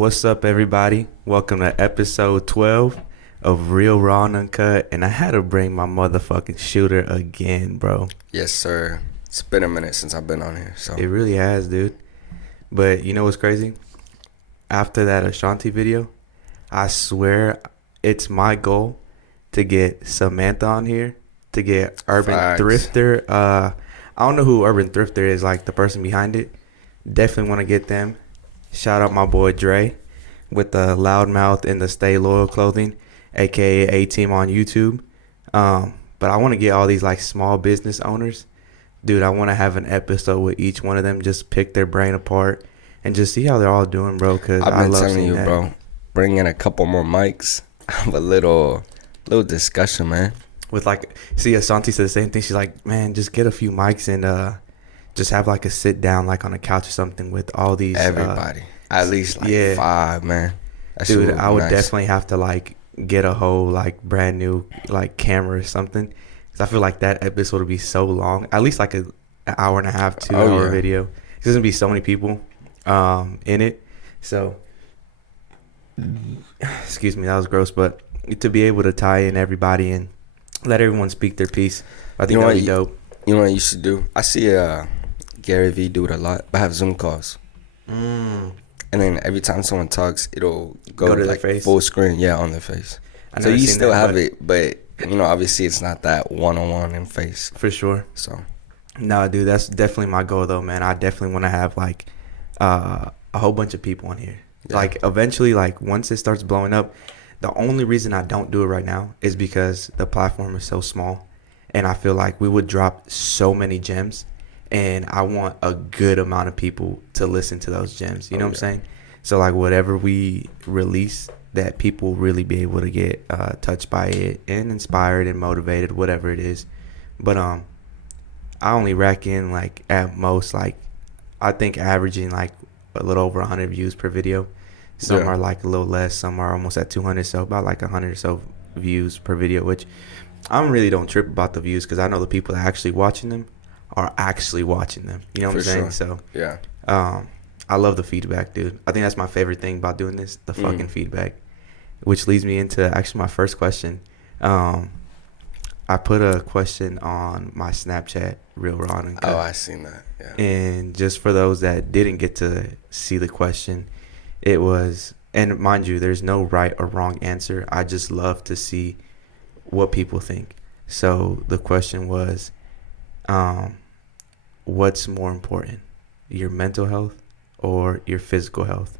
What's up, everybody? Welcome to episode 12 of Real.Raw.Uncut. And I had to bring my motherfucking shooter again, bro. Yes, sir. It's been a minute since I've been on here, so. It really has, dude. But you know what's crazy? After that Ashanti video, I swear it's my goal to get Samantha on here, to get Urban Facts. Thrifter. I don't know who Urban Thrifter is, like the person behind it. Definitely want to get them. Shout out my boy Dre with the Loudmouth and the Stay Loyal clothing, aka A-Team on YouTube. But I want to get all these like small business owners. Dude, I want to have an episode with each one of them, just pick their brain apart and just see how they're all doing, bro. Cause I've I been love telling seeing you, that. bro. Bring in a couple more mics. Have a little discussion, man. With like, see, Ashanti said the same thing. She's like, man, just get a few mics and just have like a sit down, like on a couch or something with all these Everybody. At least like yeah. 5, man. That Dude, shit I would nice. definitely have to like get a whole like brand new like camera or something, because I feel like that episode would be so long, at least like an hour and a half, 2 hour yeah. video. There's gonna be so many people in it, so excuse me, that was gross. But to be able to tie in everybody and let everyone speak their piece, I think that would be dope. You know what you should do? I see Gary V do it a lot, but have Zoom calls. And then every time someone talks, it'll go to like their face? full screen, on their face. I So never you seen still that, have but it, but obviously it's not that one-on-one in face. for sure. So No, dude, that's definitely my goal though, man. I definitely want to have like a whole bunch of people on here. Yeah. Like eventually, like once it starts blowing up, the only reason I don't do it right now is because the platform is so small, and I feel like we would drop so many gems, and I want a good amount of people to listen to those gems. You know what I'm saying? So like whatever we release, that people really be able to get touched by it and inspired and motivated, whatever it is. But I only rack in like at most like I think averaging like a little over 100 views per video. Some are like a little less, some are almost at 200, so about like 100 or so views per video, which I really don't trip about the views, because I know the people that are actually watching them are actually watching them. You know what I'm saying? So yeah. I love the feedback, dude. I think that's my favorite thing about doing this, the fucking feedback, which leads me into actually my first question. I put a question on my Snapchat, Real.Raw.Uncut. Oh, I seen that. Yeah. And just for those that didn't get to see the question, it was, and mind you, there's no right or wrong answer. I just love to see what people think. So the question was, what's more important, your mental health or your physical health?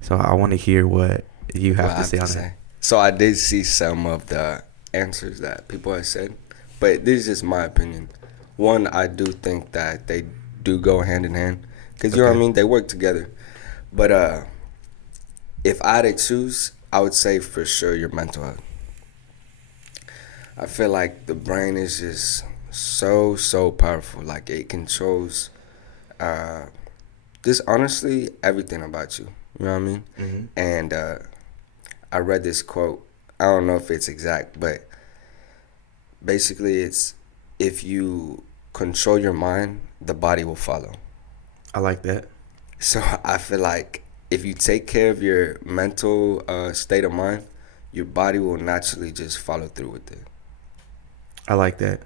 So I want to hear what you have to say on that. So I did see some of the answers that people have said, but this is just my opinion. One, I do think that they do go hand in hand, because you know what I mean, they work together. But if I had to choose, I would say for sure your mental health. I feel like the brain is just so powerful. Like it controls just honestly everything about you. You know what I mean? Mm-hmm. And I read this quote. I don't know if it's exact, but basically it's, if you control your mind, the body will follow. I like that. So I feel like if you take care of your mental state of mind, your body will naturally just follow through with it. I like that.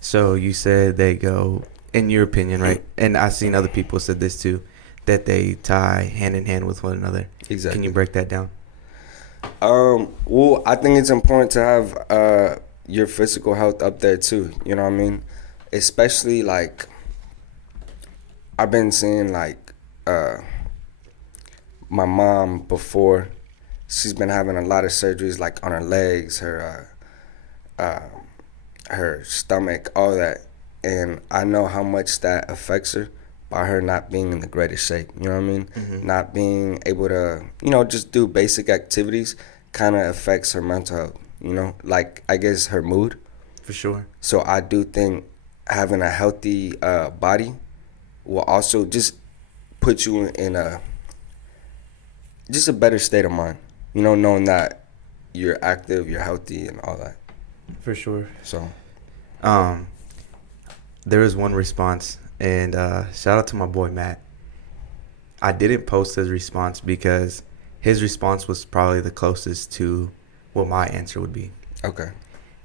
So you said they go, in your opinion, right? And I've seen other people said this too, that they tie hand in hand with one another. Exactly. Can you break that down? Well, I think it's important to have your physical health up there too. You know what I mean? Especially like I've been seeing like my mom before. She's been having a lot of surgeries, like on her legs, her stomach, all that. And I know how much that affects her by her not being in the greatest shape. You know what I mean? Mm-hmm. Not being able to, just do basic activities kind of affects her mental health, like I guess her mood. For sure. So I do think having a healthy body will also just put you in a better state of mind, knowing that you're active, you're healthy, and all that. For sure. So there was one response, and shout out to my boy Matt. I didn't post his response because his response was probably the closest to what my answer would be. Okay.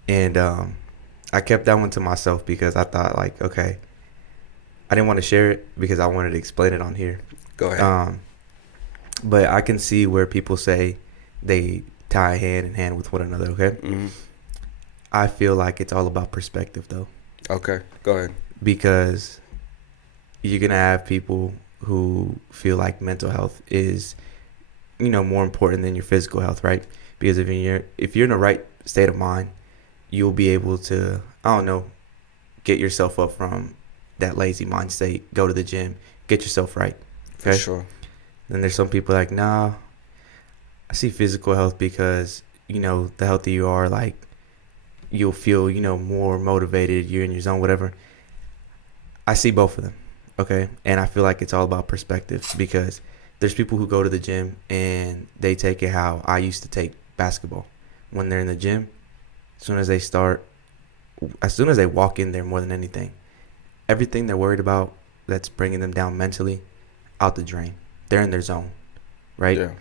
And I kept that one to myself because I thought, like, okay, I didn't want to share it because I wanted to explain it on here. Go ahead. But I can see where people say they tie hand in hand with one another, okay? Mm-hmm. I feel like it's all about perspective, though. Okay. Go ahead. Because you're going to have people who feel like mental health is, more important than your physical health, right? Because if you're in the right state of mind, you'll be able to, I don't know, get yourself up from that lazy mind state, go to the gym, get yourself right. Okay? For sure. Then there's some people like, nah, I see physical health because, the healthier you are, like, you'll feel, more motivated, you're in your zone, whatever. I see both of them, okay? And I feel like it's all about perspective because there's people who go to the gym and they take it how I used to take basketball. When they're in the gym, as soon as they walk in there, more than anything, everything they're worried about that's bringing them down mentally, out the drain. They're in their zone, right? Yeah.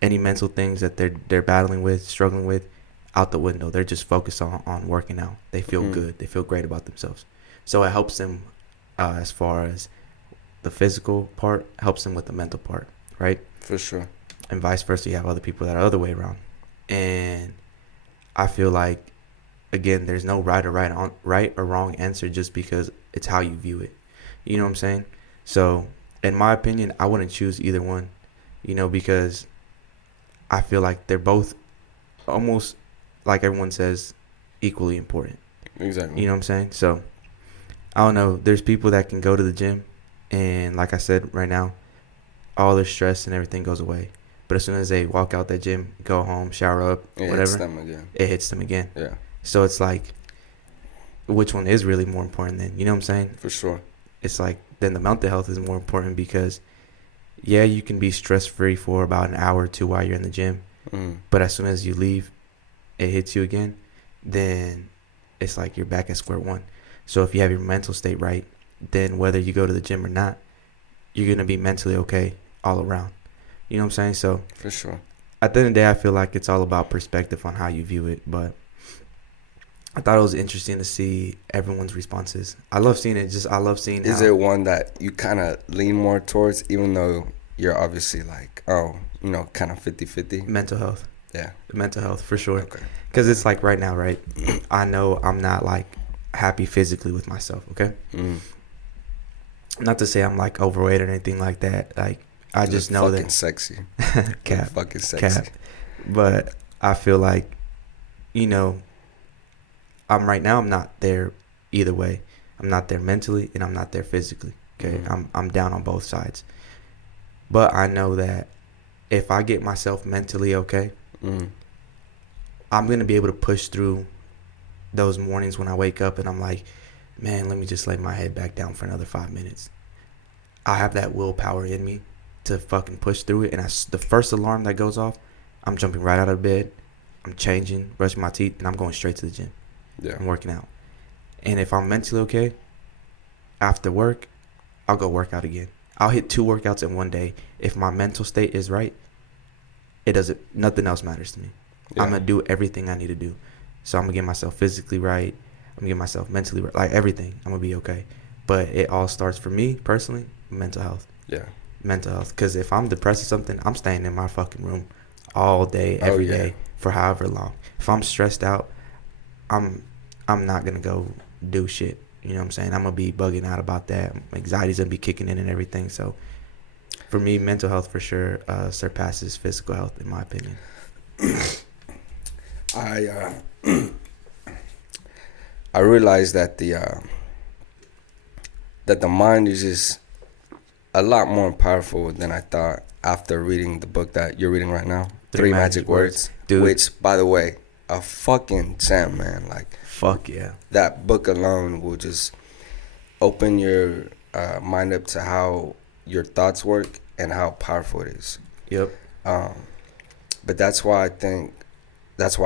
Any mental things that they're battling with, struggling with, out the window. They're just focused on working out. They feel good. They feel great about themselves. So it helps them as far as the physical part, helps them with the mental part, right? For sure. And vice versa, you have other people that are the other way around. And I feel like, again, there's no right or wrong answer just because it's how you view it. You know what I'm saying? So, in my opinion, I wouldn't choose either one, because I feel like they're both almost, like everyone says, equally important. Exactly. You know what I'm saying? So, I don't know. There's people that can go to the gym and, like I said right now, all their stress and everything goes away. But as soon as they walk out that gym, go home, shower up, whatever, it hits them again. Yeah. So it's like, which one is really more important then? You know what I'm saying? For sure. It's like, then the mental health is more important because, yeah, you can be stress-free for about an hour or two while you're in the gym. But as soon as you leave, it hits you again, then it's like you're back at square one. So if you have your mental state right, then whether you go to the gym or not, you're going to be mentally okay all around. You know what I'm saying? So for sure. At the end of the day, I feel like it's all about perspective on how you view it. But I thought it was interesting to see everyone's responses. I love seeing it. I love seeing Is there one that you kind of lean more towards, even though you're obviously like, kind of 50-50? Mental health. Yeah. Mental health, for sure. Okay. Because it's like right now, right? I know I'm not like happy physically with myself, okay? Not to say I'm like overweight or anything like that. Like, I just know that. Sexy. Cap. Fucking sexy. Cap. But I feel like, I'm not there either way. I'm not there mentally and I'm not there physically. Okay. I'm down on both sides. But I know that if I get myself mentally okay, I'm going to be able to push through those mornings when I wake up and I'm like, man, let me just lay my head back down for another 5 minutes. I have that willpower in me to fucking push through it. And the first alarm that goes off, I'm jumping right out of bed. I'm changing, brushing my teeth, and I'm going straight to the gym. Yeah. I'm working out. And if I'm mentally okay, after work, I'll go work out again. I'll hit 2 workouts in one day. If my mental state is right, nothing else matters to me. Yeah. I'm going to do everything I need to do. So I'm going to get myself physically right. I'm going to get myself mentally right. Like everything, I'm going to be okay. But it all starts for me, personally, mental health. Yeah. Mental health. Because if I'm depressed or something, I'm staying in my fucking room all day, every day, for however long. If I'm stressed out, I'm not going to go do shit. You know what I'm saying? I'm going to be bugging out about that. Anxiety's going to be kicking in and everything. So for me, mental health for sure surpasses physical health, in my opinion. I realized that the mind is just a lot more powerful than I thought after reading the book that you're reading right now, Three Magic Words. Dude. Which, by the way, a fucking gem, man. Like, fuck yeah. That book alone will just open your mind up to how your thoughts work and how powerful it is. Yep. But that's why I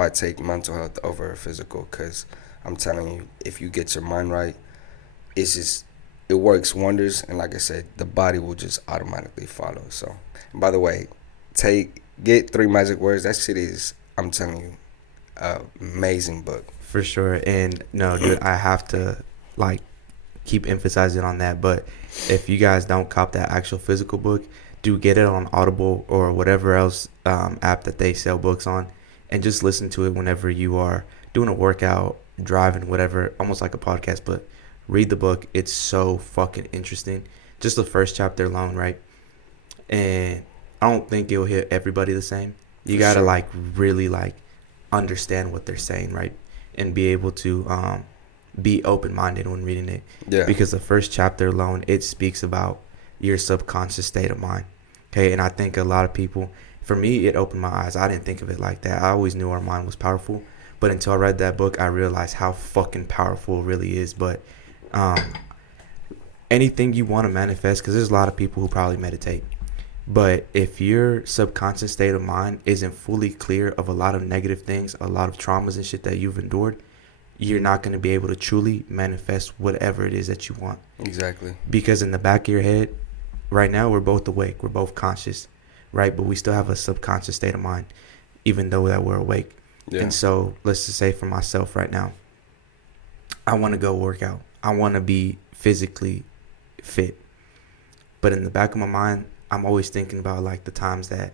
take mental health over physical, because I'm telling you, if you get your mind right, it works wonders. And like I said, the body will just automatically follow. So, and by the way, get 3 magic words. That shit is, I'm telling you, amazing book. For sure. And no, dude, I have to like keep emphasizing on that. But if you guys don't cop that actual physical book, do get it on Audible or whatever else app that they sell books on, and just listen to it whenever you are doing a workout, driving, whatever, almost like a podcast. But read the book. It's so fucking interesting. Just the first chapter alone, right? And I don't think it'll hit everybody the same. You For gotta sure. like really like understand what they're saying, right? And be able to be open minded when reading it. Yeah. Because the first chapter alone, it speaks about your subconscious state of mind. Okay, and I think a lot of people, for me, it opened my eyes. I didn't think of it like that. I always knew our mind was powerful, but until I read that book, I realized how fucking powerful it really is. But um, anything you want to manifest, because there's a lot of people who probably meditate, but if your subconscious state of mind isn't fully clear of a lot of negative things, a lot of traumas and shit that you've endured, you're not going to be able to truly manifest whatever it is that you want. Exactly. Because in the back of your head, right now, we're both awake. We're both conscious, right? But we still have a subconscious state of mind, even though that we're awake. Yeah. And so let's just say for myself right now, I want to go work out. I want to be physically fit. But in the back of my mind, I'm always thinking about like the times that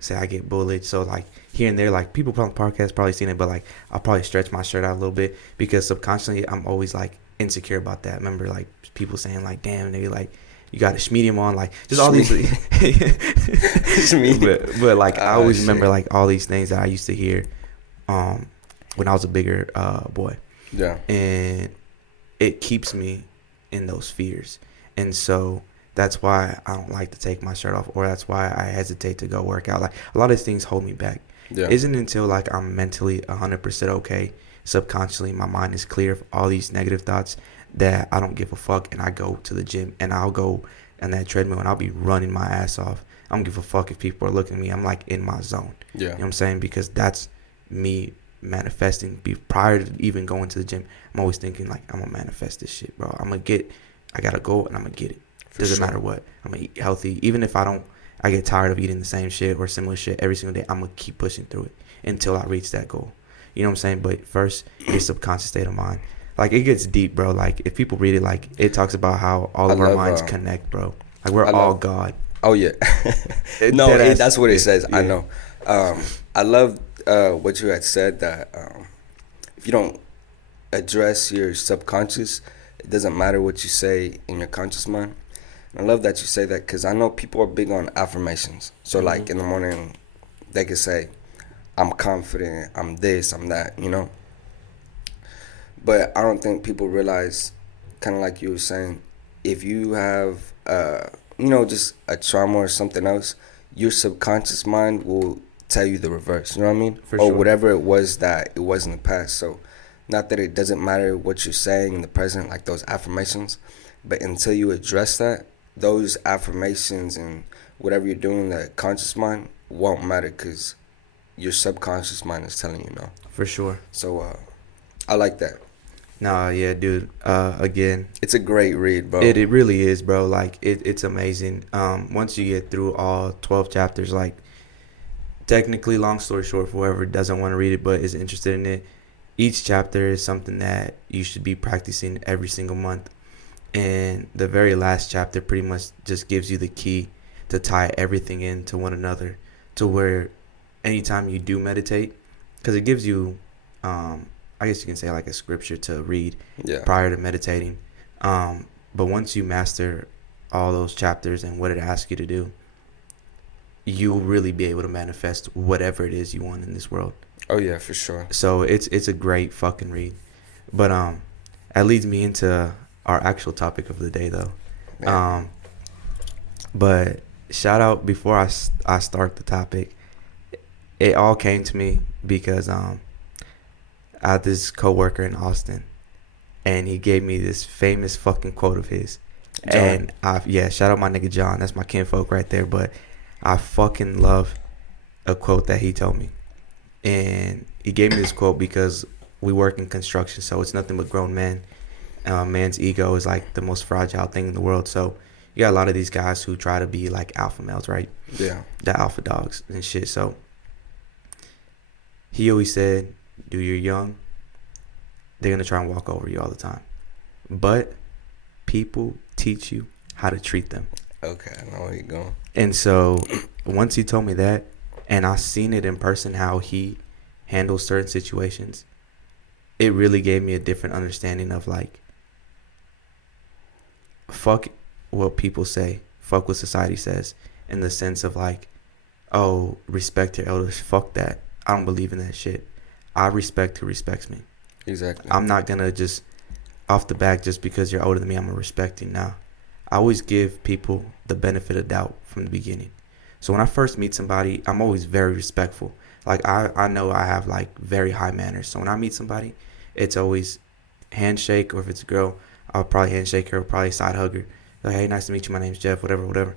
say I get bullied. So like here and there, like people on the podcast probably seen it, but like I'll probably stretch my shirt out a little bit because subconsciously I'm always like insecure about that. Remember like people saying like, damn, nigga, like you got a medium on, like just all these. but like I always remember like all these things that I used to hear when I was a bigger boy. Yeah. And it keeps me in those fears. And so that's why I don't like to take my shirt off, or that's why I hesitate to go work out. Like a lot of these things hold me back. Yeah. Isn't until like I'm mentally 100% okay, subconsciously my mind is clear of all these negative thoughts, that I don't give a fuck, and I go to the gym and I'll go on that treadmill and I'll be running my ass off. I don't give a fuck if people are looking at me. I'm like in my zone. Yeah. You know what I'm saying? Because that's me manifesting. Prior to even going to the gym, I'm always thinking like, I'm gonna manifest this shit, bro. I gotta go and I'm gonna get it. Doesn't matter what. I'm gonna eat healthy. Even if I get tired of eating the same shit or similar shit every single day, I'm gonna keep pushing through it until I reach that goal. You know what I'm saying? But first, your subconscious state of mind. Like it gets deep, bro. Like if people read it, like it talks about how all of our minds connect, bro. Like we're all God. Oh yeah. No, that's what it says. Yeah. I know. I love what you had said, that if you don't address your subconscious, it doesn't matter what you say in your conscious mind. And I love that you say that, because I know people are big on affirmations. So like in the morning, they can say, I'm confident, I'm this, I'm that, you know. But I don't think people realize, kind of like you were saying, if you have, just a trauma or something else, your subconscious mind will tell you the reverse. You know what I mean? For or sure. whatever it was that it was in the past. So, not that it doesn't matter what you're saying in the present, like those affirmations, but until you address that, those affirmations and whatever you're doing in the conscious mind won't matter, because your subconscious mind is telling you no. For sure. So, I like that. Nah, yeah, dude. Again, it's a great read, bro. It really is, bro. Like it's amazing. Once you get through all 12 chapters, like technically, long story short, for whoever doesn't want to read it but is interested in it, each chapter is something that you should be practicing every single month. And the very last chapter pretty much just gives you the key to tie everything into one another, to where anytime you do meditate, because it gives you I guess you can say like a scripture to read prior to meditating. But once you master all those chapters and what it asks you to do, you'll really be able to manifest whatever it is you want in this world. Oh yeah, for sure. So it's a great fucking read. But that leads me into our actual topic of the day, though. But shout out, before I start the topic, it all came to me because I had this coworker in Austin, and he gave me this famous fucking quote of his. John. And shout out my nigga John. That's my kinfolk right there. But I fucking love a quote that he told me. And he gave me this quote because we work in construction, so it's nothing but grown men. Man's ego is like the most fragile thing in the world. So you got a lot of these guys who try to be like alpha males, right? Yeah. The alpha dogs and shit. So he always said, dude, you're young. They're going to try and walk over you all the time. But people teach you how to treat them. Okay, I know where you're going. And so once he told me that, and I seen it in person how he handles certain situations, it really gave me a different understanding of like, fuck what people say, fuck what society says, in the sense of like, oh, respect your elders. Fuck that. I don't believe in that shit. I respect who respects me. Exactly. I'm not gonna just off the back just because you're older than me, I'm gonna respect you now. I always give people the benefit of doubt from the beginning. So when I first meet somebody, I'm always very respectful. Like I know I have like very high manners. So when I meet somebody, it's always handshake, or if it's a girl, I'll probably handshake her, probably side hug her. Like, hey, nice to meet you. My name's Jeff, whatever.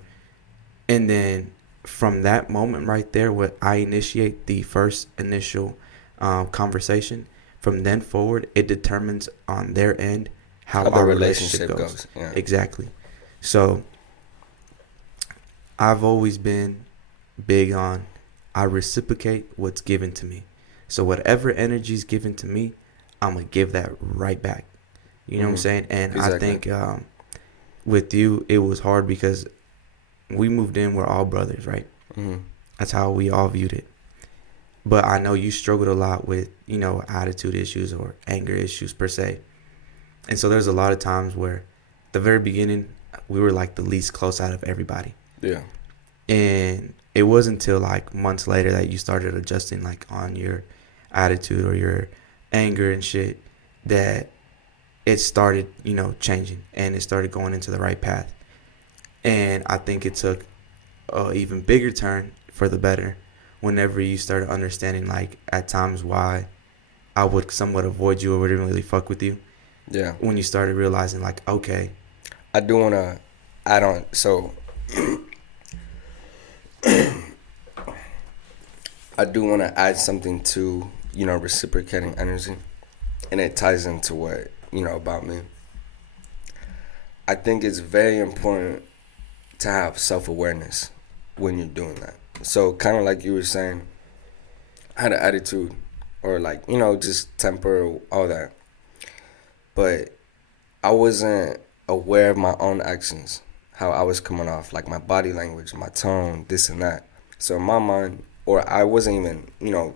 And then from that moment right there, where I initiate the first initial conversation, from then forward, it determines on their end how the our relationship goes. Yeah. Exactly. So I've always been big on I reciprocate what's given to me. So whatever energy is given to me, I'm going to give that right back. You know what I'm saying? And Exactly. I think with you, it was hard because we moved in, we're all brothers, right? Mm-hmm. That's how we all viewed it. But I know you struggled a lot with, you know, attitude issues or anger issues per se. And so there's a lot of times where the very beginning, we were like the least close out of everybody. Yeah. And it wasn't until like months later that you started adjusting like on your attitude or your anger and shit that it started, you know, changing and it started going into the right path. And I think it took an even bigger turn for the better whenever you started understanding like at times why I would somewhat avoid you or wouldn't really fuck with you. Yeah. When you started realizing like, okay. I do want to add on. So I do want to add something to, you know, reciprocating energy. And it ties into what, you know, about me. I think it's very important to have self-awareness when you're doing that. So kind of like you were saying, I had an attitude or like, you know, just temper, all that. But I wasn't aware of my own actions, how I was coming off, like my body language, my tone, this and that. So in my mind, or I wasn't even, you know,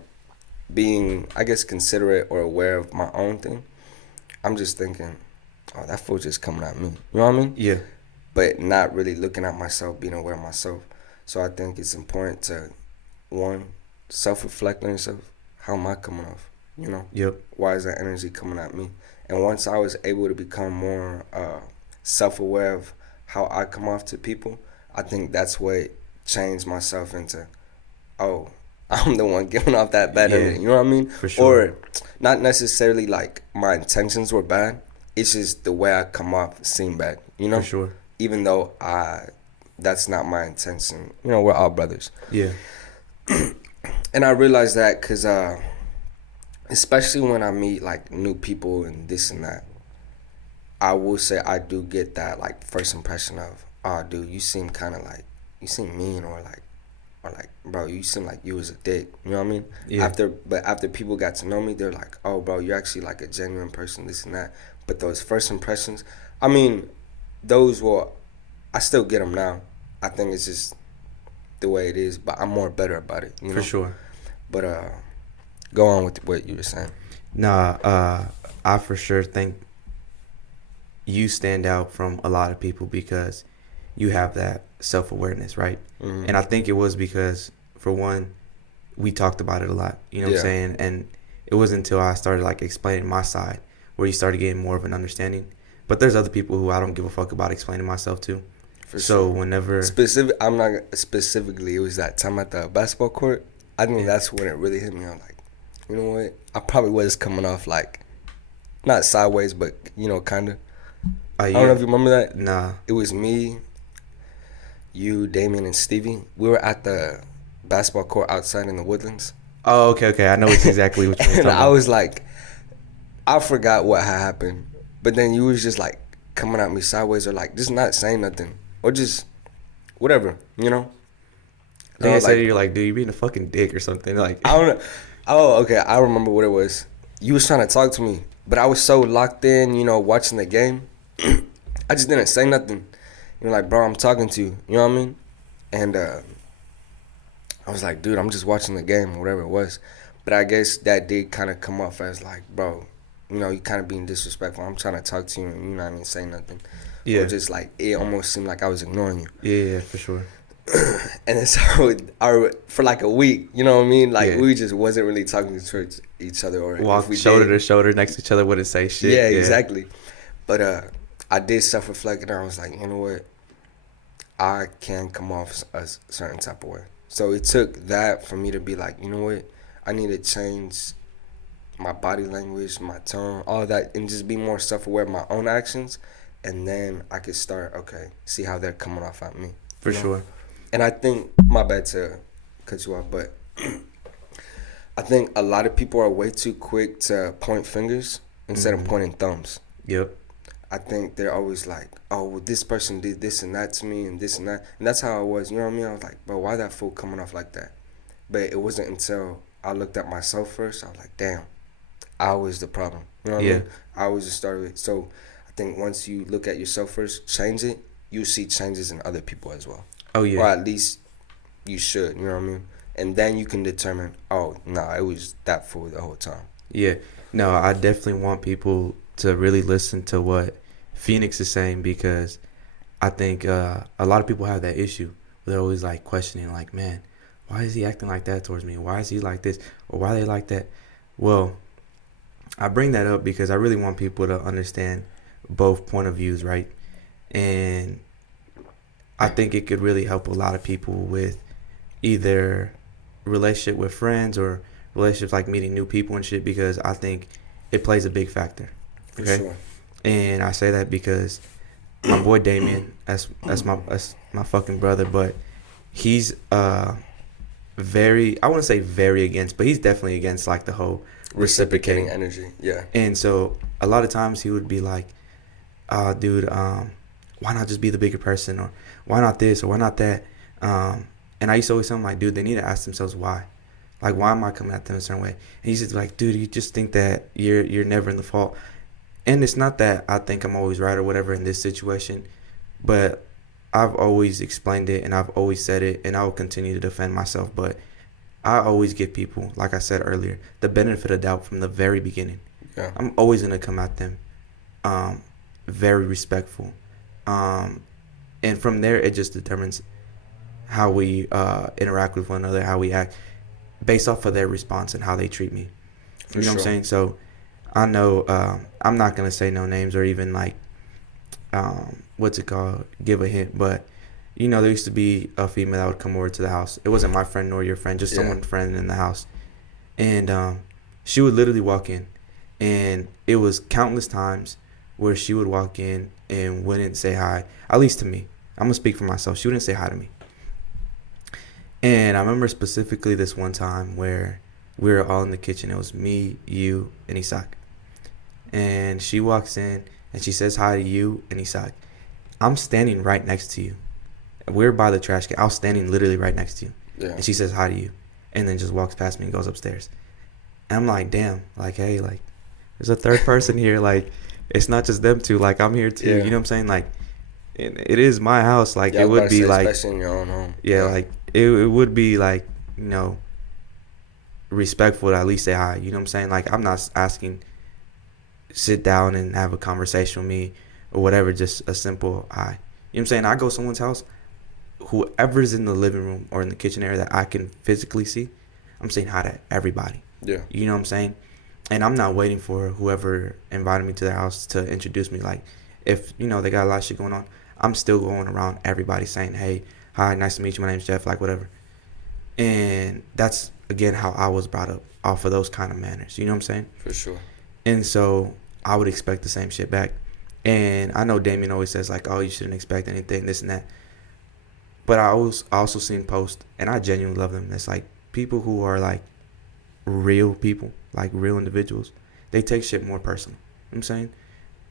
being, I guess, considerate or aware of my own thing. I'm just thinking, oh, that fool just coming at me. You know what I mean? Yeah. But not really looking at myself, being aware of myself. So I think it's important to, one, self-reflect on yourself. How am I coming off? You know? Yep. Why is that energy coming at me? And once I was able to become more self-aware of how I come off to people, I think that's what changed myself into, oh, I'm the one giving off that bad energy. You know what I mean? For sure. Or not necessarily like my intentions were bad. It's just the way I come off seemed bad. You know? For sure. Even though that's not my intention. You know, we're all brothers. Yeah. And I realized that because especially when I meet like new people and this and that, I will say I do get that like first impression of, oh, dude, you seem kind of like, you seem mean or like, bro, you seem like you was a dick. You know what I mean? Yeah. After people got to know me, they're like, oh, bro, you're actually like a genuine person, this and that. But those first impressions, I mean, those will, I still get them now. I think it's just the way it is, but I'm more better about it. You know? For sure. But go on with what you were saying. Nah, I for sure think you stand out from a lot of people because you have that self-awareness, right? Mm-hmm. And I think it was because, for one, we talked about it a lot, you know what I'm saying? And it wasn't until I started like explaining my side where you started getting more of an understanding. But there's other people who I don't give a fuck about explaining myself to. For so sure. whenever I'm not specifically, it was that time at the basketball court. I think that's when it really hit me. I'm like, you know what? I probably was coming off like, not sideways, but, you know, kind of. I don't know if you remember that. Nah. It was me, you, Damien, and Stevie. We were at the basketball court outside in the Woodlands. Oh, okay. I know exactly what you're talking about. And I was like, I forgot what had happened. But then you was just like coming at me sideways or like just not saying nothing. or just whatever, you know. I think I I was said like, you're like, dude, you being a fucking dick or something. Like, I don't know. Oh, okay. I remember what it was. You was trying to talk to me, but I was so locked in, watching the game. I just didn't say nothing. You're like, bro, I'm talking to you. You know what I mean? And I was like, dude, I'm just watching the game, whatever it was. But I guess that did kind of come off as like, bro, you kind of being disrespectful. I'm trying to talk to you and you're not even saying nothing. Or yeah, just like, it almost seemed like I was ignoring you. yeah, for sure. And then so for like a week, you know what I mean? Like, Yeah, we just wasn't really talking to each other. Or if walk we shoulder to did, shoulder next to each other, wouldn't say shit. yeah, Yeah, exactly. But I did self-reflect and I was like, you know what? I can come off a certain type of way. So it took that for me to be like, you know what? I need to change my body language, my tone, all that, and just be more self-aware of my own actions. And then I could start, okay, see how they're coming off at me. for sure. And I think, my bad to cut you off, but I think a lot of people are way too quick to point fingers instead of pointing thumbs. Yep. I think they're always like, oh, well, this person did this and that to me and this and that. And that's how I was, you know what I mean? I was like, bro, why that fool coming off like that? But it wasn't until I looked at myself first, I was like, damn, I was the problem. You know what I Yeah. mean? I was just started with. So I think once you look at yourself first, change it, you see changes in other people as well. Oh Or yeah. at least you should, you know what I mean? And then you can determine, oh, nah, it was that fool the whole time. Yeah. No, I definitely want people to really listen to what Phoenix is saying, because I think a lot of people have that issue. They're always like questioning, like, man, why is he acting like that towards me? Why is he like this? Or why are they like that? Well, I bring that up because I really want people to understand both point of views, right? And I think it could really help a lot of people with either relationship with friends or relationships, like meeting new people and shit, because I think it plays a big factor. For Okay? sure. And I say that because my boy Damien, that's my fucking brother, but he's very, I wouldn't say very against, but he's definitely against like the whole Reciprocating reciprocating. energy, yeah. And so a lot of times he would be like, dude, why not just be the bigger person, or why not this, or why not that? And I used to always tell him, like, dude, they need to ask themselves why. Like, why am I coming at them a certain way? And he's just like, dude, you just think that you're never in the fault. And it's not that I think I'm always right or whatever in this situation, but I've always explained it and I've always said it, and I will continue to defend myself. But I always give people, like I said earlier, the benefit of doubt from the very beginning. Yeah. I'm always going to come at them very respectful. And from there, it just determines how we interact with one another, how we act, based off of their response and how they treat me. You know what I'm saying? So I know I'm not going to say no names or even like, what's it called, give a hint. But, there used to be a female that would come over to the house. It wasn't my friend nor your friend, just someone's friend in the house. And she would literally walk in. And it was countless times where she would walk in and wouldn't say hi, at least to me. I'm going to speak for myself. She wouldn't say hi to me. And I remember specifically this one time where we were all in the kitchen. It was me, you, and Isak. And she walks in and she says hi to you and Isak. I'm standing right next to you. We're by the trash can. I was standing literally right next to you. Yeah. And she says hi to you. And then just walks past me and goes upstairs. And I'm like, damn, like, hey, like, there's a third person here. Like, it's not just them two. Like, I'm here too. Yeah. You know what I'm saying? Like, it is my house. Like, Yeah, it would be like, especially in your own home. yeah, like, it would be like, respectful to at least say hi. You know what I'm saying? Like, I'm not asking, sit down and have a conversation with me or whatever, just a simple hi. You know what I'm saying? I go to someone's house, whoever's in the living room or in the kitchen area that I can physically see, I'm saying hi to everybody. Yeah. You know what I'm saying? And I'm not waiting for whoever invited me to their house to introduce me. Like, if, they got a lot of shit going on, I'm still going around everybody saying, hey, hi, nice to meet you, my name's Jeff, like, whatever. And that's, again, how I was brought up, off of those kind of manners. You know what I'm saying? For sure. And so I would expect the same shit back. And I know Damien always says, like, oh, you shouldn't expect anything, this and that. But I also seen posts, and I genuinely love them. It's like people who are, like, real people, like real individuals, they take shit more personal. You know what I'm saying?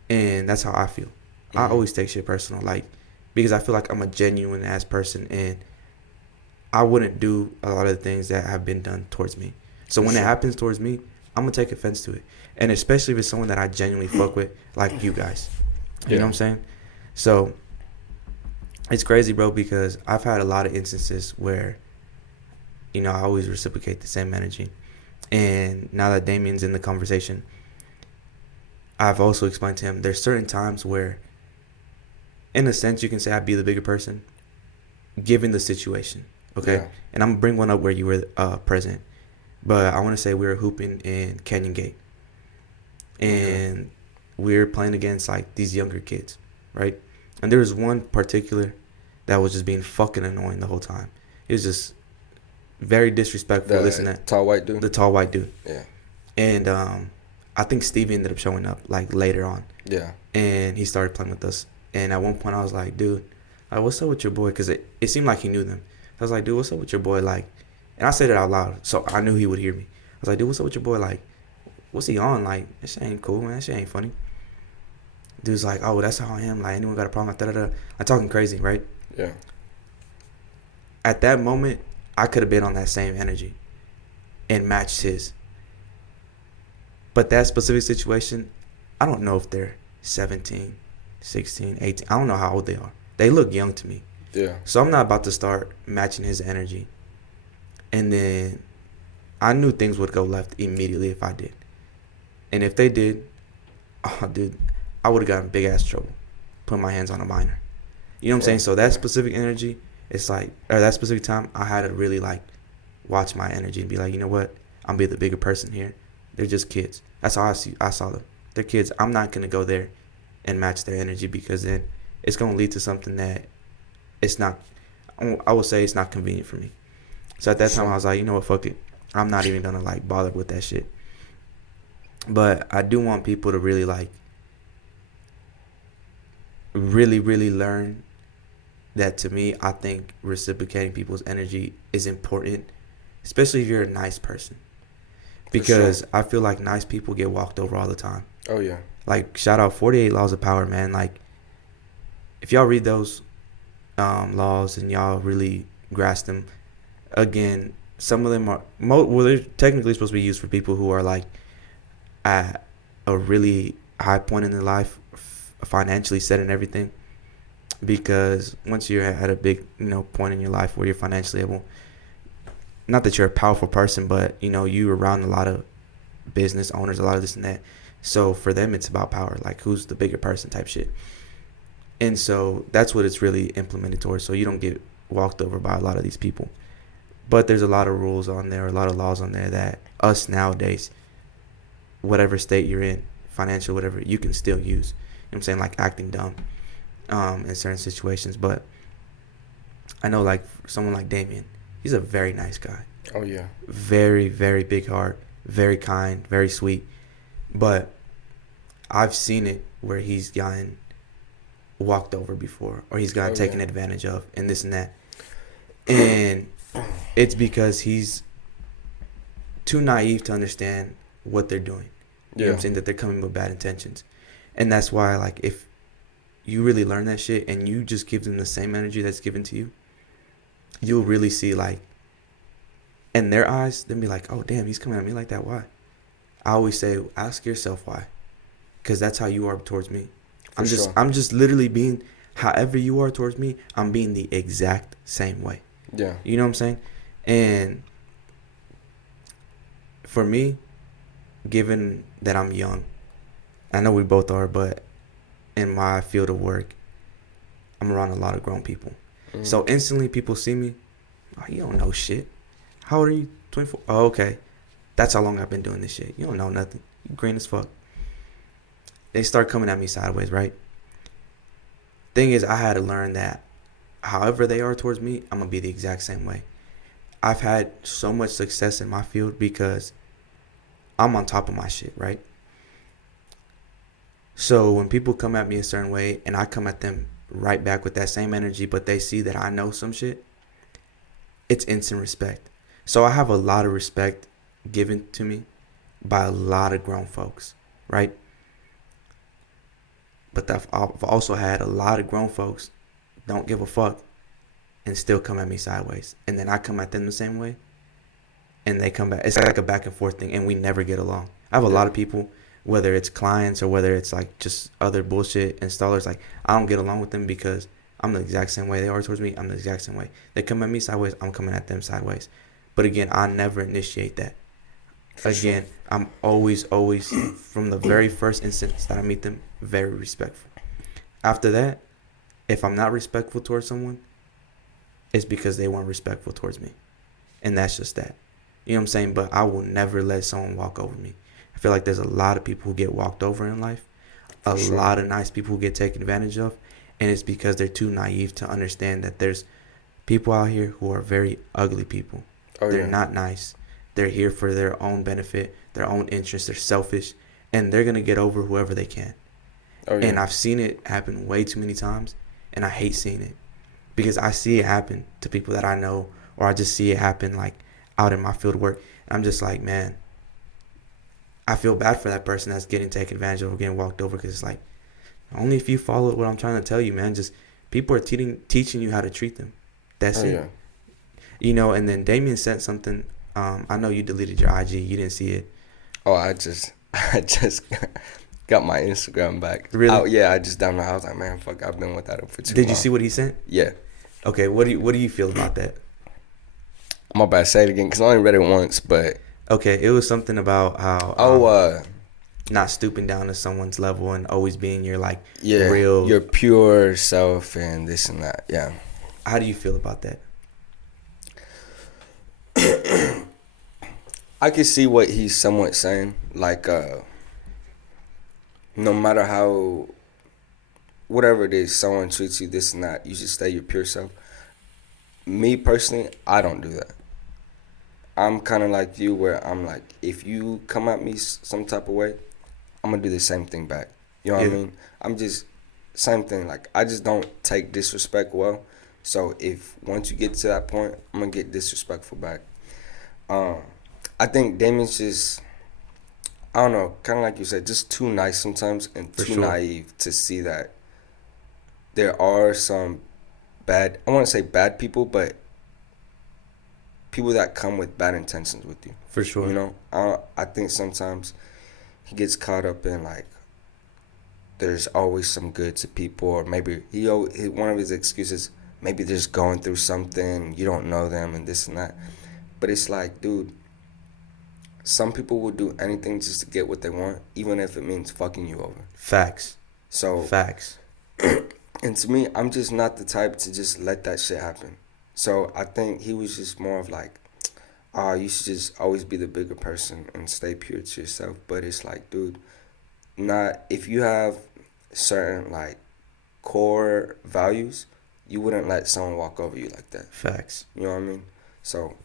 And that's how I feel. I always take shit personal. Like, because I feel like I'm a genuine ass person, and I wouldn't do a lot of the things that have been done towards me. So For when it sure. happens towards me, I'm gonna take offense to it, and especially if it's someone that I genuinely fuck with, like you guys. You know what Yeah. I'm saying? So it's crazy, bro, because I've had a lot of instances where, I always reciprocate the same energy. And now that Damien's in the conversation, I've also explained to him there's certain times where, in a sense, you can say I'd be the bigger person, given the situation. Okay? Yeah. And I'm gonna bring one up where you were present. But I want to say we were hooping in Canyon Gate. Okay. And we were playing against, like, these younger kids, right? And there was one particular that was just being fucking annoying the whole time. He was just very disrespectful, this and The that. tall white dude. The tall white dude. Yeah. And I think Stevie ended up showing up, like, later on. Yeah. And he started playing with us. And at one point I was like, dude, like, what's up with your boy? Because it seemed like he knew them. I was like, dude, what's up with your boy? Like, and I said it out loud, so I knew he would hear me. I was like, dude, what's up with your boy? Like, what's he on? Like, that shit ain't cool, man. That shit ain't funny. Dude's like, oh, that's how I am. Like, anyone got a problem? Like, da-da-da. I'm talking crazy, right? Yeah. At that moment, I could have been on that same energy and matched his. But that specific situation, I don't know if they're 17, 16, 18. I don't know how old they are. They look young to me. Yeah. So I'm not about to start matching his energy. And then I knew things would go left immediately if I did. And if they did, oh, dude, I would have gotten big ass trouble putting my hands on a minor. You know what I'm saying? Right. So that Yeah. specific energy, it's like, or that specific time, I had to really, like, watch my energy and be like, you know what? I'm be the bigger person here. They're just kids. That's how I saw them. They're kids. I'm not gonna go there and match their energy, because then it's gonna lead to something that it's not. I would say it's not convenient for me. So at that time, I was like, you know what? Fuck it. I'm not even gonna, like, bother with that shit. But I do want people to really, like, really learn that. To me, I think reciprocating people's energy is important, especially if you're a nice person. Because sure. I feel like nice people get walked over all the time. Oh yeah. Like, shout out 48 Laws of Power, man. Like, if y'all read those laws and y'all really grasp them, again, some of them are, well, they're technically supposed to be used for people who are, like, at a really high point in their life, financially set and everything. Because once you're at a big, point in your life where you're financially able, not that you're a powerful person, but, you're around a lot of business owners, a lot of this and that. So for them, it's about power, like who's the bigger person type shit. And so that's what it's really implemented towards. So you don't get walked over by a lot of these people. But there's a lot of rules on there, a lot of laws on there that us nowadays, whatever state you're in, financial, whatever, you can still use. You know what I'm saying? Like acting dumb in certain situations. But I know, like, someone like Damien, he's a very nice guy. Oh yeah. Very, very big heart, very kind, very sweet. But I've seen it where he's gotten walked over before, or he's gotten taken advantage of, and this and that. And it's because he's too naive to understand what they're doing. You know what I'm saying? That they're coming with bad intentions. And that's why, like, if you really learn that shit and you just give them the same energy that's given to you, you'll really see, like, in their eyes, they'll be like, oh, damn, he's coming at me like that. Why? I always say, ask yourself why. Because that's how you are towards me. I'm just literally being, however you are towards me, I'm being the exact same way. Yeah. You know what I'm saying? And for me, given that I'm young, I know we both are, but in my field of work, I'm around a lot of grown people. So instantly people see me, oh, you don't know shit. How old are you? 24? Oh, okay. That's how long I've been doing this shit. You don't know nothing. You green as fuck. They start coming at me sideways, right? Thing is, I had to learn that however they are towards me, I'm going to be the exact same way. I've had so much success in my field because I'm on top of my shit, right? So when people come at me a certain way and I come at them right back with that same energy, but they see that I know some shit, it's instant respect. So I have a lot of respect given to me by a lot of grown folks, right? But I've also had a lot of grown folks don't give a fuck and still come at me sideways, and then I come at them the same way, and they come back. It's like a back and forth thing, and we never get along. I have a lot of people, whether it's clients or whether it's like just other bullshit installers, like I don't get along with them because I'm the exact same way they are towards me. I'm the exact same way. They come at me sideways, I'm coming at them sideways. But again, I never initiate that. Again, I'm always, from the very first instance that I meet them, very respectful. After that, if I'm not respectful towards someone, it's because they weren't respectful towards me. And that's just that. You know what I'm saying? But I will never let someone walk over me. I feel like there's a lot of people who get walked over in life. A lot of nice people who get taken advantage of. And it's because they're too naive to understand that there's people out here who are very ugly people. They're not nice. They're here for their own benefit, their own interests. They're selfish. And they're going to get over whoever they can. And I've seen it happen way too many times. And I hate seeing it. Because I see it happen to people that I know. Or I just see it happen like out in my field work. And I'm just like, man, I feel bad for that person that's getting taken advantage of or getting walked over. Because it's like, only if you follow what I'm trying to tell you, man. Just people are teaching you how to treat them. That's it. Yeah. You know, and then Damien sent something. I know you deleted your IG. You didn't see it. Oh, I just got my Instagram back. Really? Oh, yeah, I just downloaded. I was like, man, fuck, I've been without it for too long. Did you see what he sent? Yeah. Okay, what do you feel about that? I'm about to say it again because I only read it once, but okay, it was something about how not stooping down to someone's level and always being your like real, your pure self and this and that. Yeah. How do you feel about that? I can see what he's somewhat saying. Like, no matter how, whatever it is, someone treats you this and that, you should stay your pure self. Me personally, I don't do that. I'm kind of like you where I'm like, if you come at me some type of way, I'm going to do the same thing back. You know what I mean? I'm just, same thing. Like, I just don't take disrespect well. So if once you get to that point, I'm going to get disrespectful back. I think Damien's just, I don't know, kind of like you said, just too nice sometimes and too naive to see that there are some bad, I want to say bad people, but people that come with bad intentions with you. For sure. You know, I think sometimes he gets caught up in like, there's always some good to people, or maybe one of his excuses, maybe they're just going through something, you don't know them and this and that. But it's like, dude, some people will do anything just to get what they want, even if it means fucking you over. Facts. So facts. And to me, I'm just not the type to just let that shit happen. So I think he was just more of like, you should just always be the bigger person and stay pure to yourself. But it's like, dude, if you have certain like core values, you wouldn't let someone walk over you like that. Facts. You know what I mean? So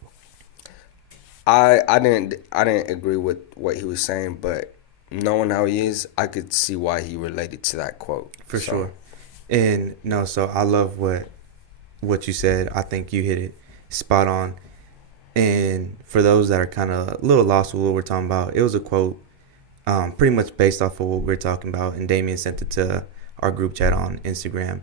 I didn't agree with what he was saying, but knowing how he is, I could see why he related to that quote. For sure. And no, so I love what you said. I think you hit it spot on. And for those that are kind of a little lost with what we're talking about, it was a quote pretty much based off of what we're talking about. And Damien sent it to our group chat on Instagram.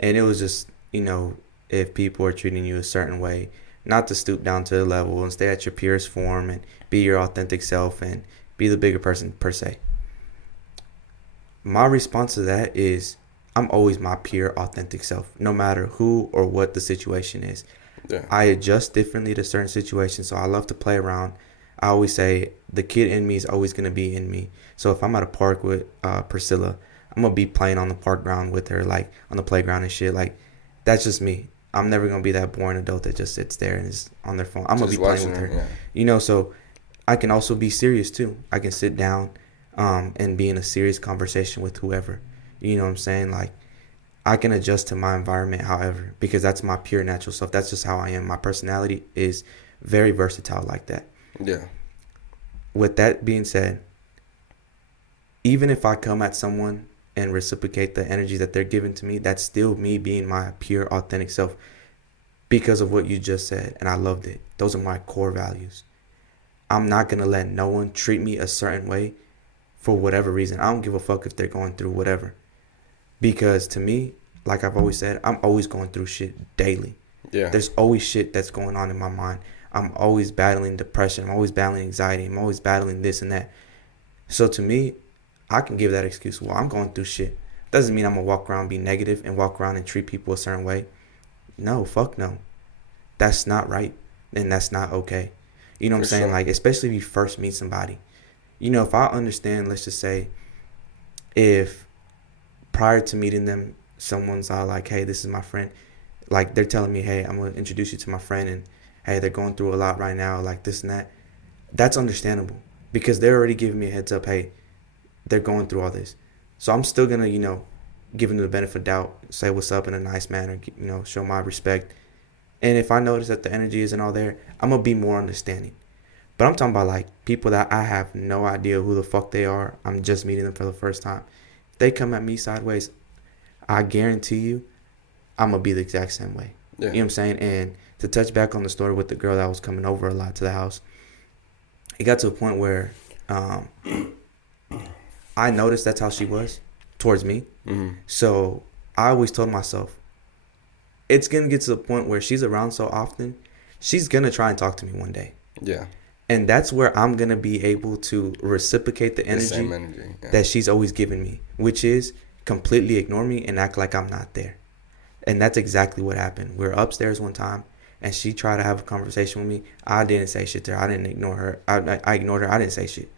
And it was just, you know, if people are treating you a certain way, not to stoop down to the level and stay at your purest form and be your authentic self and be the bigger person per se. My response to that is I'm always my pure authentic self, no matter who or what the situation is. Yeah. I adjust differently to certain situations, so I love to play around. I always say the kid in me is always going to be in me. So if I'm at a park with Priscilla, I'm going to be playing on the park ground with her, like on the playground and shit. Like, that's just me. I'm never going to be that boring adult that just sits there and is on their phone. I'm going to be playing with her. Yeah. You know, so I can also be serious too. I can sit down and be in a serious conversation with whoever. You know what I'm saying? Like, I can adjust to my environment, however, because that's my pure natural self. That's just how I am. My personality is very versatile like that. Yeah. With that being said, even if I come at someone and reciprocate the energy that they're giving to me, that's still me being my pure, authentic self because of what you just said. And I loved it. Those are my core values. I'm not going to let no one treat me a certain way for whatever reason. I don't give a fuck if they're going through whatever. Because to me, like I've always said, I'm always going through shit daily. Yeah. There's always shit that's going on in my mind. I'm always battling depression. I'm always battling anxiety. I'm always battling this and that. So to me, I can give that excuse. Well, I'm going through shit. Doesn't mean I'm gonna walk around, be negative, and walk around and treat people a certain way. No, fuck no. That's not right, and that's not okay. You know what I'm For saying? sure. Like, especially if you first meet somebody. You know, if I understand, let's just say, if prior to meeting them, someone's all like, hey, this is my friend. Like, they're telling me, hey, I'm going to introduce you to my friend, and hey, they're going through a lot right now, like this and that. That's understandable because they're already giving me a heads up, hey, they're going through all this. So I'm still going to, give them the benefit of doubt, say what's up in a nice manner, show my respect. And if I notice that the energy isn't all there, I'm going to be more understanding. But I'm talking about like people that I have no idea who the fuck they are. I'm just meeting them for the first time. If they come at me sideways, I guarantee you, I'm gonna be the exact same way. Yeah. You know what I'm saying? And to touch back on the story with the girl that was coming over a lot to the house, it got to a point where I noticed that's how she was towards me. Mm-hmm. So I always told myself, it's gonna get to the point where she's around so often, she's gonna try and talk to me one day. Yeah. And that's where I'm gonna be able to reciprocate the energy, same energy, yeah, that she's always given me, which is completely ignore me and act like I'm not there. And that's exactly what happened. We were upstairs one time, and she tried to have a conversation with me. I didn't say shit to her. I didn't ignore her. I ignored her. I didn't say shit.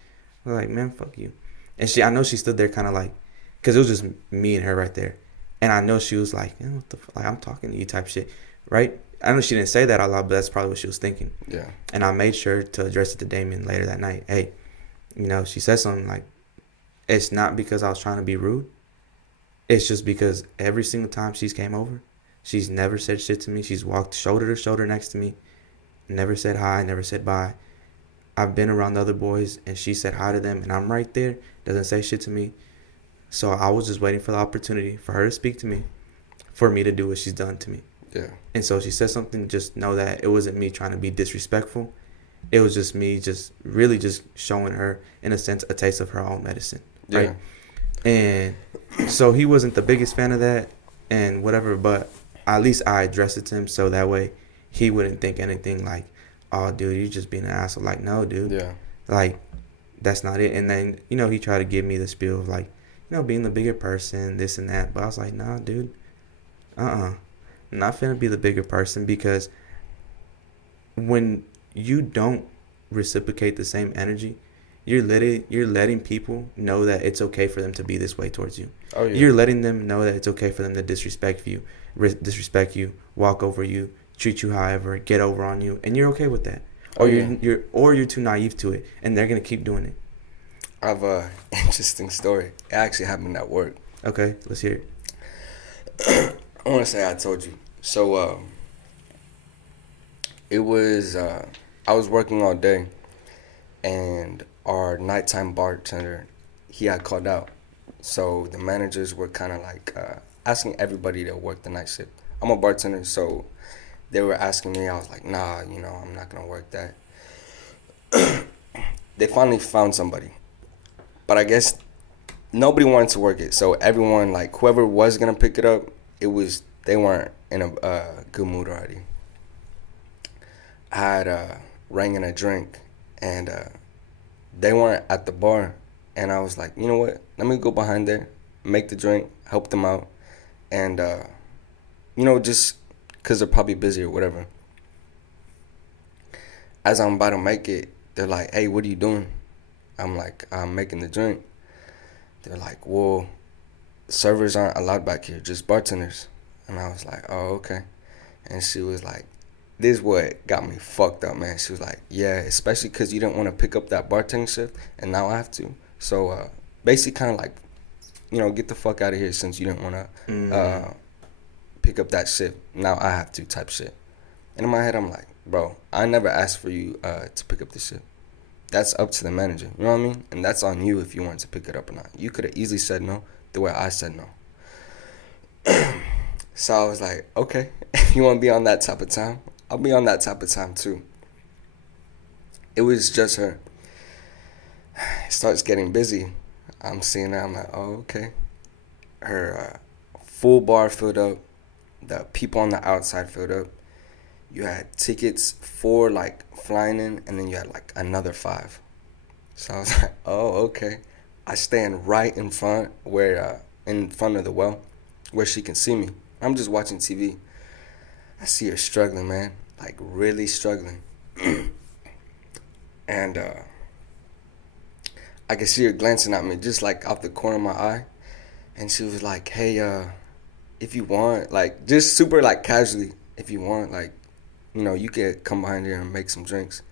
I was like, man, fuck you. And I know she stood there kind of like, because it was just me and her right there. And I know she was like, what the fuck? Like, I'm talking to you type shit, right? I know she didn't say that out loud, but that's probably what she was thinking. Yeah. And I made sure to address it to Damien later that night. Hey, she said something like, it's not because I was trying to be rude. It's just because every single time she's came over, she's never said shit to me. She's walked shoulder to shoulder next to me, never said hi, never said bye. I've been around the other boys, and she said hi to them, and I'm right there, doesn't say shit to me. So I was just waiting for the opportunity for her to speak to me, for me to do what she's done to me. Yeah. And so she said something, just know that it wasn't me trying to be disrespectful. It was just me just really just showing her, in a sense, a taste of her own medicine. Right? Yeah. And so he wasn't the biggest fan of that and whatever, but at least I addressed it to him so that way he wouldn't think anything like, oh, dude, you're just being an asshole. Like, no, dude. Yeah. Like, that's not it. And then, he tried to give me the spiel of like, being the bigger person, this and that. But I was like, nah, dude. I'm not finna be the bigger person, because when you don't reciprocate the same energy, you're letting people know that it's okay for them to be this way towards you. Oh yeah. You're letting them know that it's okay for them to disrespect you, walk over you, treat you however, get over on you, and you're okay with that. Or you're too naive to it, and they're gonna keep doing it. I have a interesting story. It actually happened at work. Okay, let's hear it. I want to say I told you. So it was I was working all day, and our nighttime bartender, he had called out. So the managers were kind of like asking everybody to work the night shift. I'm a bartender, so they were asking me. I was like, nah, I'm not gonna work that. They finally found somebody, but I guess nobody wanted to work it. So everyone, like whoever was gonna pick it up, they weren't in a good mood already. I had rang in a drink, and they weren't at the bar, and I was like, you know what? Let me go behind there, make the drink, help them out, and just because they're probably busy or whatever. As I'm about to make it, they're like, hey, what are you doing? I'm like, I'm making the drink. They're like, well, servers aren't allowed back here, just bartenders. And I was like, oh, okay. And she was like, this is what got me fucked up, man. She was like, yeah, especially because you didn't want to pick up that bartending shift, and now I have to. So basically kind of like, get the fuck out of here since you didn't want to pick up that shift. Now I have to type shit. And in my head, I'm like, bro, I never asked for you to pick up this shit. That's up to the manager. You know what I mean? And that's on you if you wanted to pick it up or not. You could have easily said no the way I said no. So I was like, okay, if you want to be on that type of time, I'll be on that type of time too. It was just her. It starts getting busy. I'm seeing her. I'm like, oh, okay. Her full bar filled up. The people on the outside filled up. You had tickets for like flying in, and then you had like another 5. So I was like, oh, okay. I stand right in front of the well, where she can see me. I'm just watching TV. I see her struggling, man, like really struggling, and I could see her glancing at me just like out the corner of my eye, and she was like, "Hey, if you want, like, just super like casually, if you want, like, you could come behind here and make some drinks."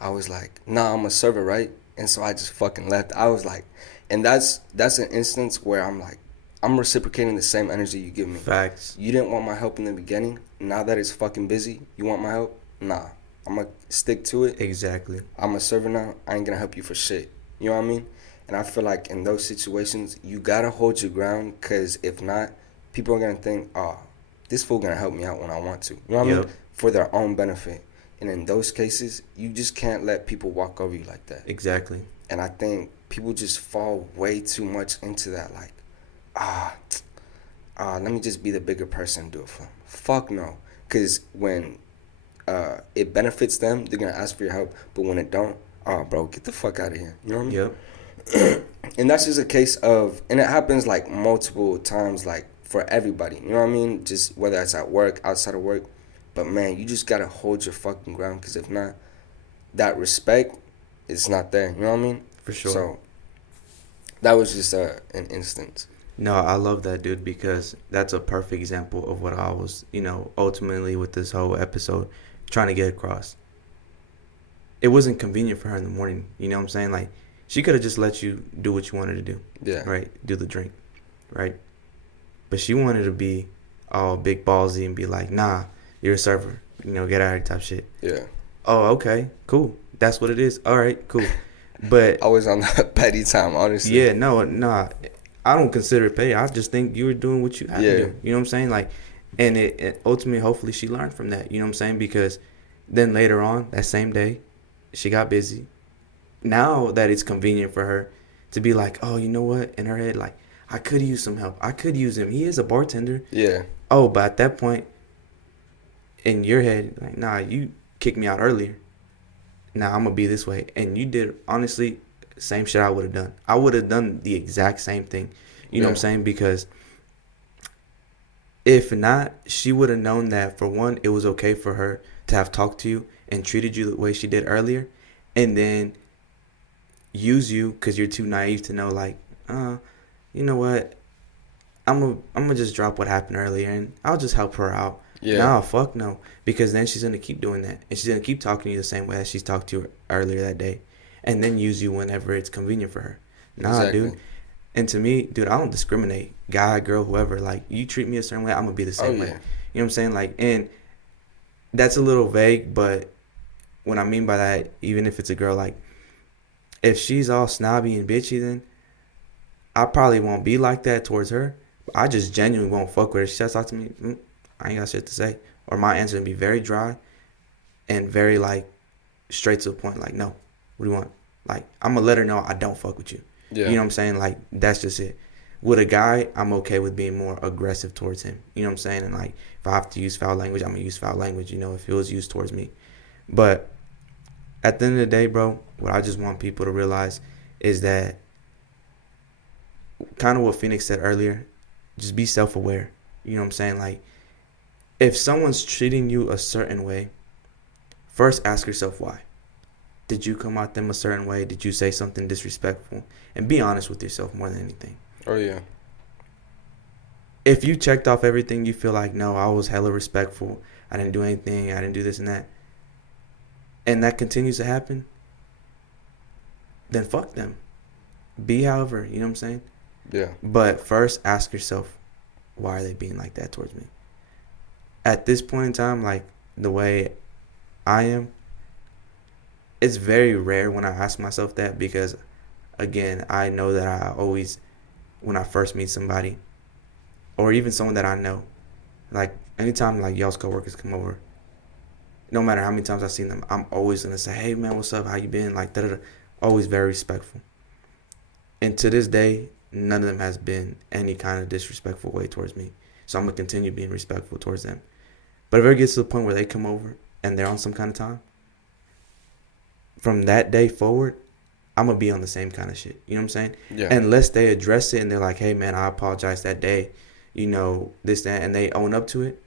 I was like, "Nah, I'm a server, right?" And so I just fucking left. I was like, and that's an instance where I'm like, I'm reciprocating the same energy you give me. Facts. You didn't want my help in the beginning. Now that it's fucking busy, you want my help? Nah, I'm gonna stick to it. Exactly. I'm a server now. I ain't gonna help you for shit. You know what I mean? And I feel like in those situations, you gotta hold your ground, cause if not, people are gonna think, oh, this fool gonna help me out when I want to. You know what I mean? For their own benefit. And in those cases, you just can't let people walk over you like that. Exactly. And I think people just fall way too much into that, like, let me just be the bigger person and do it for them. Fuck no. Because when it benefits them, they're going to ask for your help. But when it don't, bro, get the fuck out of here. You know what I mean? Yep. And that's just a case of, and it happens like multiple times, like for everybody. You know what I mean? Just whether it's at work, outside of work. But man, you just got to hold your fucking ground. Because if not, that respect is not there. You know what I mean? For sure. So that was just an instance. No, I love that, dude, because that's a perfect example of what I was, ultimately with this whole episode trying to get across. It wasn't convenient for her in the morning, you know what I'm saying? Like, she could have just let you do what you wanted to do. Yeah. Right? Do the drink. Right? But she wanted to be all big ballsy and be like, nah, you're a server. Get out of here type shit. Yeah. Oh, okay. Cool. That's what it is. All right, cool. But I was on that petty time, honestly. Yeah, no, I don't consider it petty. I just think you were doing what you had to do. You know what I'm saying? Like, and it ultimately, hopefully, she learned from that. You know what I'm saying? Because then later on, that same day, she got busy. Now that it's convenient for her to be like, oh, you know what? In her head, like, I could use some help. I could use him. He is a bartender. Yeah. Oh, but at that point, in your head, like, nah, you kicked me out earlier. Now I'm gonna be this way. And you did, honestly, same shit I would have done. I would have done the exact same thing. You know what I'm saying? Because if not, she would have known that, for one, it was okay for her to have talked to you and treated you the way she did earlier, and then use you because you're too naive to know, like, you know what? I'm gonna just drop what happened earlier and I'll just help her out. Yeah. No, fuck no. Because then she's gonna keep doing that. And she's gonna keep talking to you the same way as she's talked to you earlier that day. And then use you whenever it's convenient for her. Nah, exactly. Dude. And to me, dude, I don't discriminate. Guy, girl, whoever. Like, you treat me a certain way, I'm gonna be the same way. You know what I'm saying? Like, and that's a little vague, but what I mean by that, even if it's a girl, like, if she's all snobby and bitchy, then I probably won't be like that towards her. I just genuinely won't fuck with her. She says talk to me, I ain't got shit to say. Or my answer would be very dry and very, like, straight to the point. Like, no, what do you want? Like, I'm going to let her know I don't fuck with you. Yeah. You know what I'm saying? Like, that's just it. With a guy, I'm okay with being more aggressive towards him. You know what I'm saying? And, like, if I have to use foul language, I'm going to use foul language, if it was used towards me. But at the end of the day, bro, what I just want people to realize is that kind of what Phoenix said earlier, just be self-aware. You know what I'm saying? Like, if someone's treating you a certain way, first ask yourself why. Did you come at them a certain way? Did you say something disrespectful? And be honest with yourself more than anything. Oh, yeah. If you checked off everything, you feel like, no, I was hella respectful. I didn't do anything. I didn't do this and that. And that continues to happen, then fuck them. Be however, you know what I'm saying? Yeah. But first ask yourself, why are they being like that towards me? At this point in time, like the way I am, it's very rare when I ask myself that because, again, I know that I always, when I first meet somebody, or even someone that I know, like anytime like y'all's coworkers come over, no matter how many times I've seen them, I'm always going to say, hey, man, what's up? How you been? Like, da-da-da. Always very respectful. And to this day, none of them has been any kind of disrespectful way towards me. So I'm gonna continue being respectful towards them. But if it gets to the point where they come over and they're on some kind of time, from that day forward, I'm gonna be on the same kind of shit. You know what I'm saying? Yeah. Unless they address it and they're like, "Hey, man, I apologize that day," this, that, and they own up to it,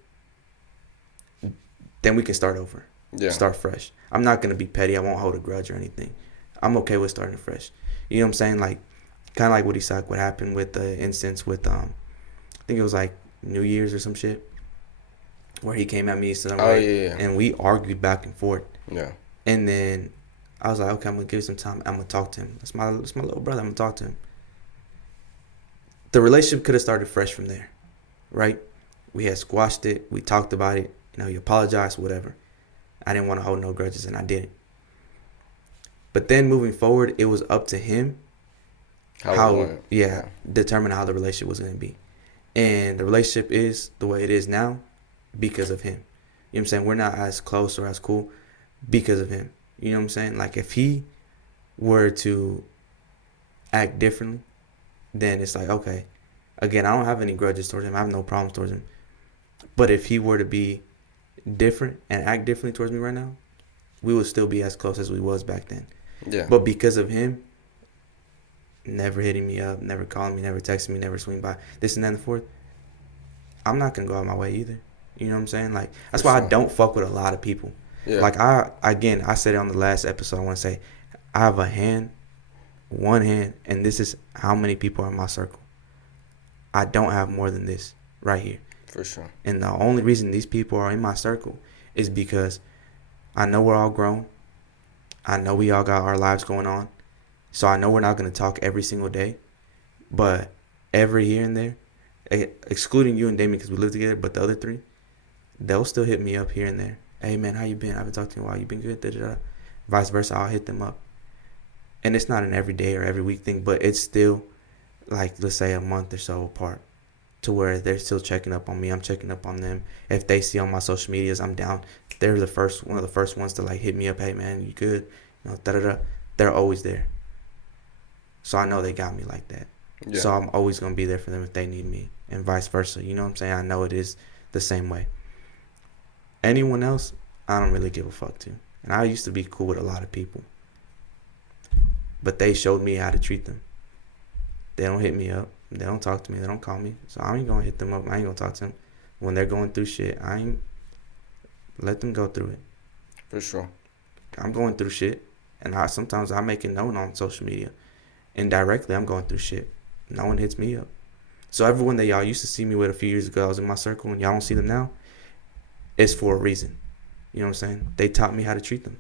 then we can start over, Yeah. start fresh. I'm not gonna be petty. I won't hold a grudge or anything. I'm okay with starting fresh. You know what I'm saying? Like, kind of like what he said. What happened with the instance with I think it was like New Year's or some shit, where he came at me some Oh way, yeah. and we argued back and forth. Yeah. And then I was like, okay, I'm gonna give him some time. I'm gonna talk to him. That's my little brother. I'm gonna talk to him. The relationship could have started fresh from there, right? We had squashed it. We talked about it. He apologized, whatever. I didn't want to hold no grudges, and I didn't. But then moving forward, it was up to him determine how the relationship was gonna be. And the relationship is the way it is now because of him. You know what I'm saying? We're not as close or as cool because of him. You know what I'm saying? Like, if he were to act differently, then it's like, okay, again, I don't have any grudges towards him. I have no problems towards him. But if he were to be different and act differently towards me right now, we would still be as close as we was back then. Yeah. But because of him never hitting me up, never calling me, never texting me, never swinging by, this and that and the fourth, I'm not going to go out my way either. You know what I'm saying? Like, that's why I don't fuck with a lot of people. Yeah. Like, I said it on the last episode, I want to say, I have one hand, and this is how many people are in my circle. I don't have more than this right here. For sure. And the only reason these people are in my circle is because I know we're all grown. I know we all got our lives going on. So I know we're not going to talk every single day. But every here and there, excluding you and Damien because we live together, but the other three, they'll still hit me up here and there. Hey, man, how you been? I've been talking to you a while. You been good? Da-da-da. Vice versa, I'll hit them up. And it's not an everyday or every week thing, but it's still, like, let's say a month or so apart to where they're still checking up on me. I'm checking up on them. If they see on my social medias I'm down, they're one of the first ones to, like, hit me up. Hey, man, you good? Da-da-da. They're always there. So I know they got me like that. Yeah. So I'm always going to be there for them if they need me, and vice versa. You know what I'm saying? I know it is the same way. Anyone else, I don't really give a fuck to. And I used to be cool with a lot of people. But they showed me how to treat them. They don't hit me up. They don't talk to me. They don't call me. So I ain't going to hit them up. I ain't going to talk to them. When they're going through shit, I ain't let them go through it. For sure. I'm going through shit. And sometimes I make it known on social media. Indirectly, I'm going through shit. No one hits me up. So everyone that y'all used to see me with a few years ago, I was in my circle, and y'all don't see them now, it's for a reason. You know what I'm saying? They taught me how to treat them.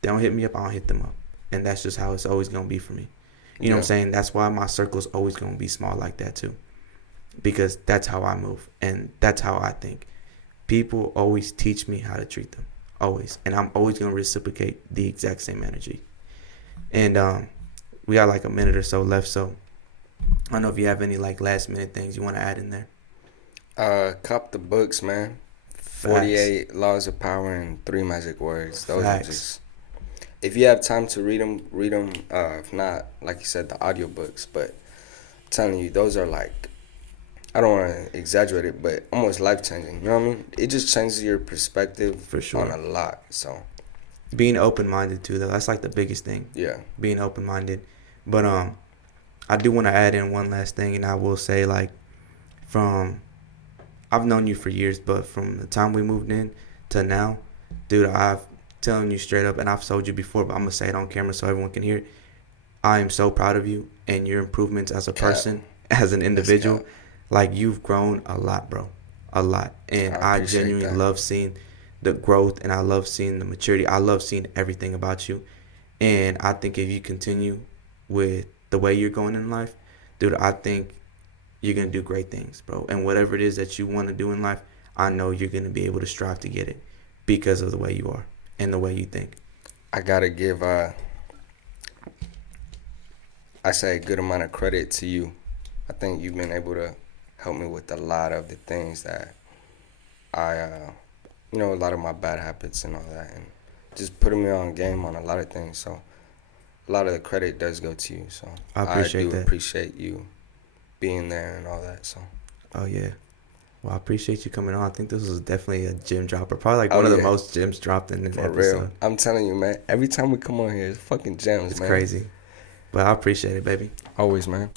They don't hit me up, I don't hit them up. And that's just how it's always going to be for me. You know what I'm saying? That's why my circle's always going to be small like that too. Because that's how I move. And that's how I think. People always teach me how to treat them. Always. And I'm always going to reciprocate the exact same energy. And we got like a minute or so left, so I don't know if you have any like last minute things you want to add in there. Cop the books, man. 48 Laws of Power and 3 Magic Words. Those are just, if you have time to read them. If not, like you said, the audiobooks. But I'm telling you, those are like, I don't want to exaggerate it, but almost life changing. You know what I mean? It just changes your perspective for sure on a lot. So being open minded too, though, that's like the biggest thing. Yeah. Being open minded. But I do want to add in one last thing, and I will say, like, I've known you for years, but from the time we moved in to now, dude, I've telling you straight up, and I've told you before, but I'm gonna say it on camera so everyone can hear it. I am so proud of you and your improvements as a person, as an individual. Like, you've grown a lot, bro, a lot, and I genuinely love seeing the growth, and I love seeing the maturity. I love seeing everything about you, and I think if you continue with the way you're going in life, dude, I think you're going to do great things, bro. And whatever it is that you want to do in life, I know you're going to be able to strive to get it because of the way you are and the way you think. I got to give, I say, a good amount of credit to you. I think you've been able to help me with a lot of the things that a lot of my bad habits and all that, and just putting me on game on a lot of things. So a lot of the credit does go to you. So I do appreciate you being there and all that. So. Oh yeah, Well, I appreciate you coming on. I think this was definitely a gym dropper. Probably like Oh one of the yeah, most gems dropped in an for real. episode. I'm telling you, man. Every time we come on here, it's fucking gems, It's man. crazy. But I appreciate it, baby. Always, man.